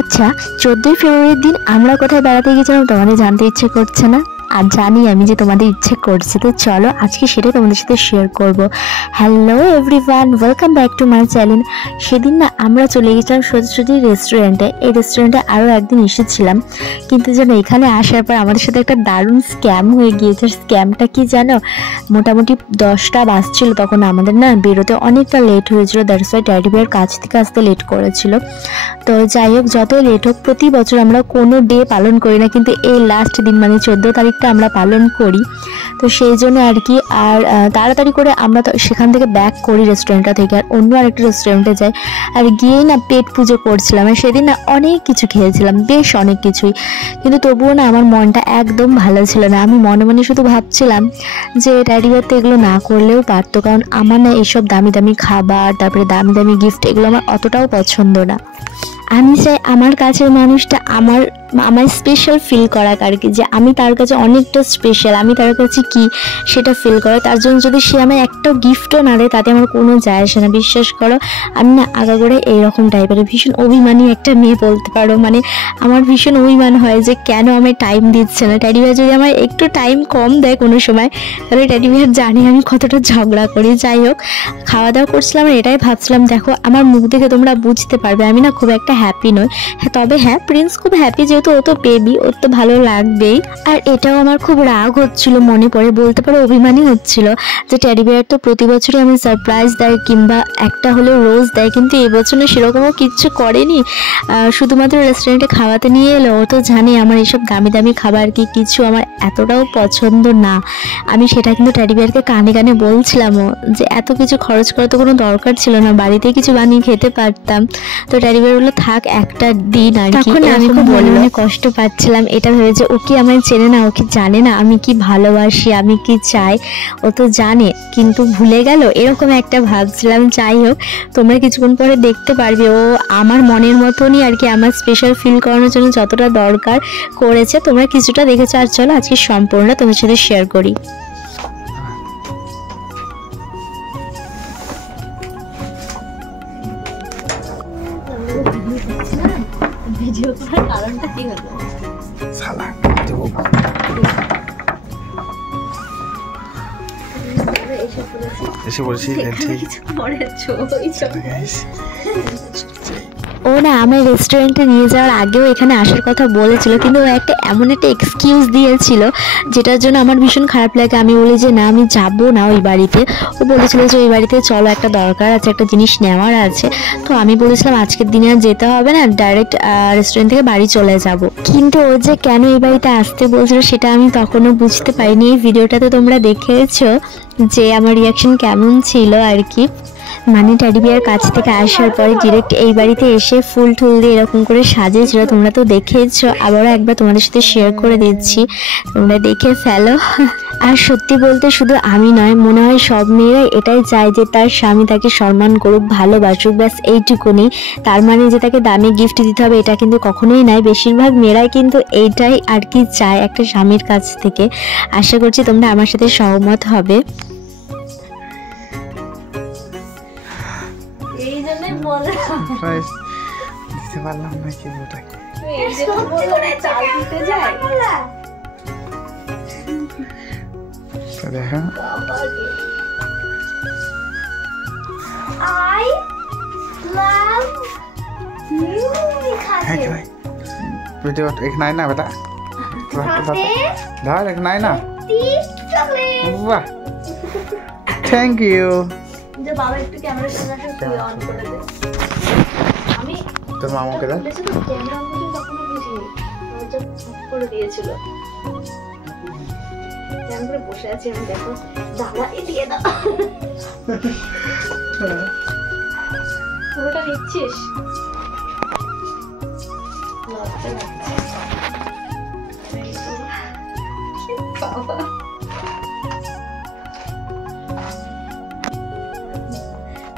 আচ্ছা, 14ই ফেব্রুয়ারির দিন আমরা কোথায় বেড়াতে গিয়েছিলাম তোমাদের জানতে ইচ্ছে করছে না? আর জানি আমি যে তোমাদের ইচ্ছে করছে, তো চলো আজকে সেটাই তোমাদের সাথে শেয়ার করব। Hello everyone, welcome back to my channel. সেদিন না আমরা চলে গেছিলাম সত্যি রেস্টুরেন্টে। এই রেস্টুরেন্টে আরও একদিন এসেছিলাম, কিন্তু যেন এখানে আসার পর আমাদের সাথে একটা দারুণ স্ক্যাম হয়ে গিয়েছে। স্ক্যামটা কি জানো? মোটামুটি 10টা বাজছিল তখন, আমাদের না বেরোতে অনেকটা লেট হয়েছিল। দ্যাটস ওয়াই ড্যাডি ভাইয়ের কাছ থেকে আসতে লেট করেছিল। তো যাই হোক, যতই লেট হোক, প্রতি বছর আমরা কোনো ডে পালন করি না, কিন্তু এই লাস্ট দিন মানে 14 তারিখটা আমরা পালন করি। তো সেই জন্য আর কি, আর তাড়াতাড়ি করে আমরা তো সেখান থেকে ব্যাক করি রেস্টুরেন্টটা থেকে, আর অন্য আরেকটা রেস্টুরেন্টে যাই। আর গিয়েই না পেট পুজো করছিলাম, আর সেদিন না অনেক কিছু খেয়েছিলাম, বেশ অনেক কিছুই। কিন্তু তবুও না আমার মনটা একদম ভালো ছিল না। আমি মনে মনে শুধু ভাবছিলাম যে ড্যাডি ভাই তো এগুলো না করলেও পারতো, কারণ আমার না এইসব দামি দামি খাবার, তারপরে দামি দামি গিফট, এগুলো আমার অতটাও পছন্দ না। আমি চাই আমার কাছের মানুষটা আমার স্পেশাল ফিল করাক আর কি, যে আমি তার কাছে অনেকটা স্পেশাল, আমি তার কাছে কি সেটা ফিল করে। তার জন্য যদি সে আমার একটা গিফটও না দেয় তাতে আমার কোনো যায় আসে না। বিশ্বাস করো, আমি না আগাগোড়ে এইরকম টাইপের ভীষণ অভিমানী একটা মেয়ে বলতে পারো। মানে আমার ভীষণ অভিমান হয় যে কেন আমায় টাইম দিচ্ছে না। ড্যাডি ভাই যদি আমার একটু টাইম কম দেয় কোনো সময়, তাহলে ড্যাডি ভাই জানি আমি কতটা ঝগড়া করি। যাই হোক, খাওয়া দাওয়া করছিলাম, আর এটাই ভাবছিলাম, দেখো আমার মুখ দেখে তোমরা বুঝতে পারবে আমি না খুব একটা হ্যাপি নই। তবে হ্যাঁ, প্রিন্স খুব হ্যাপি, যেহেতু ও তো বেবি, ওর তো ভালো লাগবেই। আর এটাও আমার খুব রাগ হচ্ছিল, মনে পড়ে বলতে পারো অভিমানই হচ্ছিল, যে টেডি বিয়ার তো প্রতি বছরই আমি সারপ্রাইজ দেয় কিংবা একটা হলেও রোজ দেয়, কিন্তু এবছর না সেরকমও কিচ্ছু করেনি। শুধুমাত্র রেস্টুরেন্টে খাওয়াতে নিয়ে এলো। ও তো জানে আমার এইসব দামি দামি খাবার কি কিছু আমার এতটাও পছন্দ না। আমি সেটা কিন্তু টেডি বিয়ারকে কানে কানে বলছিলামও যে এত কিছু খরচ করার তো কোনো দরকার ছিল না, বাড়িতে কিছু বানিয়ে খেতে পারতাম। তো টেডি বিয়ার বললো থাক একটা দিন আর কি। আমি খুব মনে মনে কষ্ট পাচ্ছিলাম, এটা ভেবেছে ও কি আমায় চেনে না, ও কি জানে না আমি কি ভালোবাসি, আমি কি চাই। ও তো জানে কিন্তু ভুলে গেল, এরকম একটা ভাবছিলাম। যাই হোক, তোমরা কিছুক্ষণ পরে দেখতে পারবে ও আমার মনের মতনই আর কি, আমার স্পেশাল ফিল করানোর জন্য যতটা দরকার করেছে। তোমরা কিছুটা দেখেছো, আর চলো আজকে সম্পূর্ণ তোমার সাথে শেয়ার করি। ভিডিও করার কারণটা কি হলো? শালা দেবো এসে বলছি ও না আমার রেস্টুরেন্টে নিয়ে যাওয়ার আগেও এখানে আসার কথা বলেছিল, কিন্তু ও একটা এমন একটা এক্সকিউজ দিয়েছিল যেটার জন্য আমার ভীষণ খারাপ লাগে। আমি বলি যে না আমি যাব না ওই বাড়িতে। ও বলেছিল যে ওই বাড়িতে চলো, একটা দরকার আছে, একটা জিনিস নেওয়ার আছে। তো আমি বলেছিলাম আজকের দিনে আর যেতে হবে না, ডাইরেক্ট রেস্টুরেন্ট থেকে বাড়ি চলে যাব। কিন্তু ও যে কেন এই বাড়িতে আসতে বলছিল সেটা আমি তখনও বুঝতে পারিনি। এই ভিডিওটাতে তোমরা দেখেছো যে আমার রিয়াকশন কেমন ছিল আর কি। মানে টেডি বিয়ার কাছ থেকে আসার পরে ডিরেক্ট এই বাড়িতে এসে ফুল টুল দিয়ে এরকম করে সাজিয়েছিল, তোমরা তো দেখেছো। আবারও একবার তোমাদের সাথে শেয়ার করে দিচ্ছি, তোমরা দেখে ফেলো। আর সত্যি বলতে শুধু আমি নয়, মনে হয় সব মেয়েরাই এটাই চায় যে তার স্বামী তাকে সম্মান করুক, ভালোবাসুক, ব্যাস এইটুকুনি। তার মানে যে তাকে দামি গিফট দিতে হবে এটা কিন্তু কখনোই নয়। বেশিরভাগ মেয়েরাই কিন্তু এইটাই আর কি চায় একটা স্বামীর কাছ থেকে। আশা করছি তোমরা আমার সাথে সহমত হবে। এই জন্যই বললাম দিতে পারলাম না কি ওটাকে, এই যে বললে চাল দিতে যায় তো দেখো। আই লাভ ইউ লিখা আছে। ভিডিও এক নাই না বেটা, ধর এক নাই না। বাহ, থ্যাংক ইউ। যে বাবা একটু ক্যামেরার সামনে আসো, তুই অন করে দে। আমি তোর মামাকে দাও, ক্যামেরা অন করতে কখনো বুঝিনি, হয়তো করে দিয়েছিল। আমি করে বসে আছি, আমি দেখো দাদা এই দিয়ে দাও। পুরোটা নিচ্ছিস? লজ্জা লাগছে বাবা।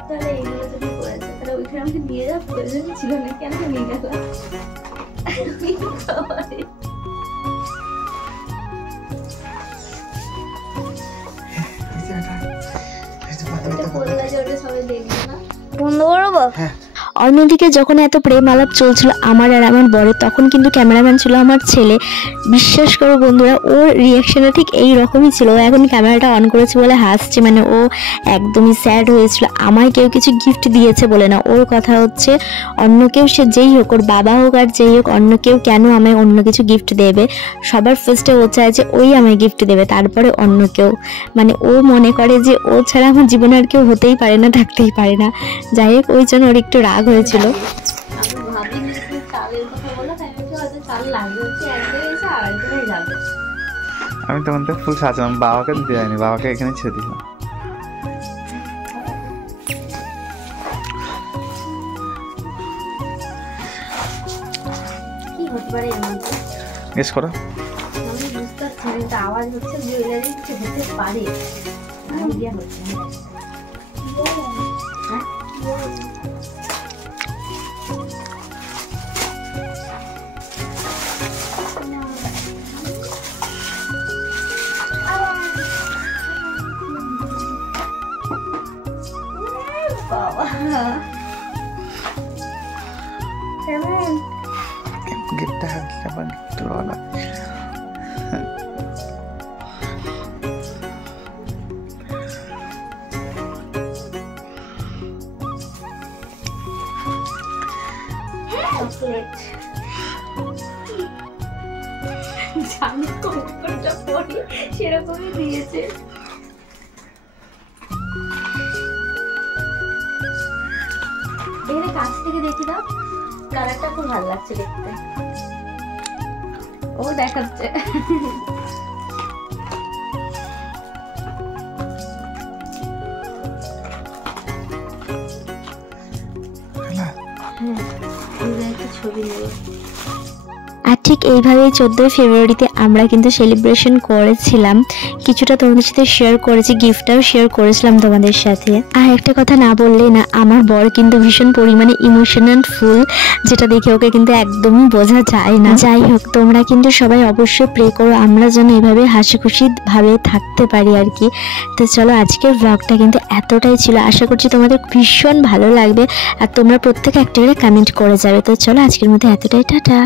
তাহলে এইগুলো যদি করেছে তাহলে ওইখানে আমাকে নিয়ে যাওয়ার প্রয়োজনই ছিল না, কেন নিয়ে গেলাম? অন্যদিকে যখন এত প্রেম আলাপ চলছিল আমার আর আমার বরের, তখন কিন্তু ক্যামেরাম্যান ছিল আমার ছেলে। বিশ্বাস করো বন্ধুরা, ওর রিয়াকশনটা ঠিক এই রকমই ছিল। ও এখন ক্যামেরাটা অন করেছে বলে হাসছে, মানে ও একদমই স্যাড হয়েছিল। আমায় কেউ কিছু গিফট দিয়েছে বলে না, ওর কথা হচ্ছে অন্য কেউ, সে যেই হোক, ওর বাবা হোক আর যেই হোক, অন্য কেউ কেন আমায় অন্য কিছু গিফট দেবে। সবার ফার্স্টে ও চায় যে ওই আমায় গিফট দেবে, তারপরে অন্য কেউ। মানে ও মনে করে যে ও ছাড়া আমার জীবনে আর কেউ হতেই পারে না, থাকতেই পারে না। যাই হোক, ওই জন্য ওর একটু রাগ হয়েছিল। আমি তখন তো ফুল সাজালাম, বাবাকে দিতে যাইনি, বাবাকে এখানে ছেড়ে দিলাম। কি হতে পারে এর মধ্যে? গেস করো। আমি বুঝতে পারছি না, কিন্তু আওয়াজ হচ্ছে, জুয়েলারি কিছু হতে পারে। আইডিয়া হচ্ছে না। হ্যাঁ? কেমন? গিফটটা কেমন গিফট বলা? চকলেট। জানি কোনটা পড়ি সেরকমই দিয়েছে। এখানে কাছ থেকে দেখি দাও, কালারটা খুব ভালো লাগছে দেখতে। ও দেখাচ্ছে। ছবি নেব। আর ঠিক এইভাবেই 14 ফেব্রুয়ারিতে আমরা কিন্তু সেলিব্রেশন করেছিলাম। কিছুটা তোমাদের সাথে শেয়ার করেছি, গিফটটাও শেয়ার করেছিলাম তোমাদের সাথে। আর একটা কথা না বললে না, আমার বর কিন্তু ভীষণ পরিমাণে ইমোশনাল ফুল, যেটা দেখে ওকে কিন্তু একদমই বোঝা যায় না। যাই হোক, তোমরা কিন্তু সবাই অবশ্যই প্রে করো আমরা যেন এভাবে হাসি খুশি ভাবে থাকতে পারি আর কি। তো চলো, আজকের ব্লগটা কিন্তু এতটাই ছিল। আশা করছি তোমাদের ভীষণ ভালো লাগবে, আর তোমরা প্রত্যেকে একটা করে কমেন্ট করে যাবে। তো চলো, আজকের মধ্যে এতটাই, টাটা।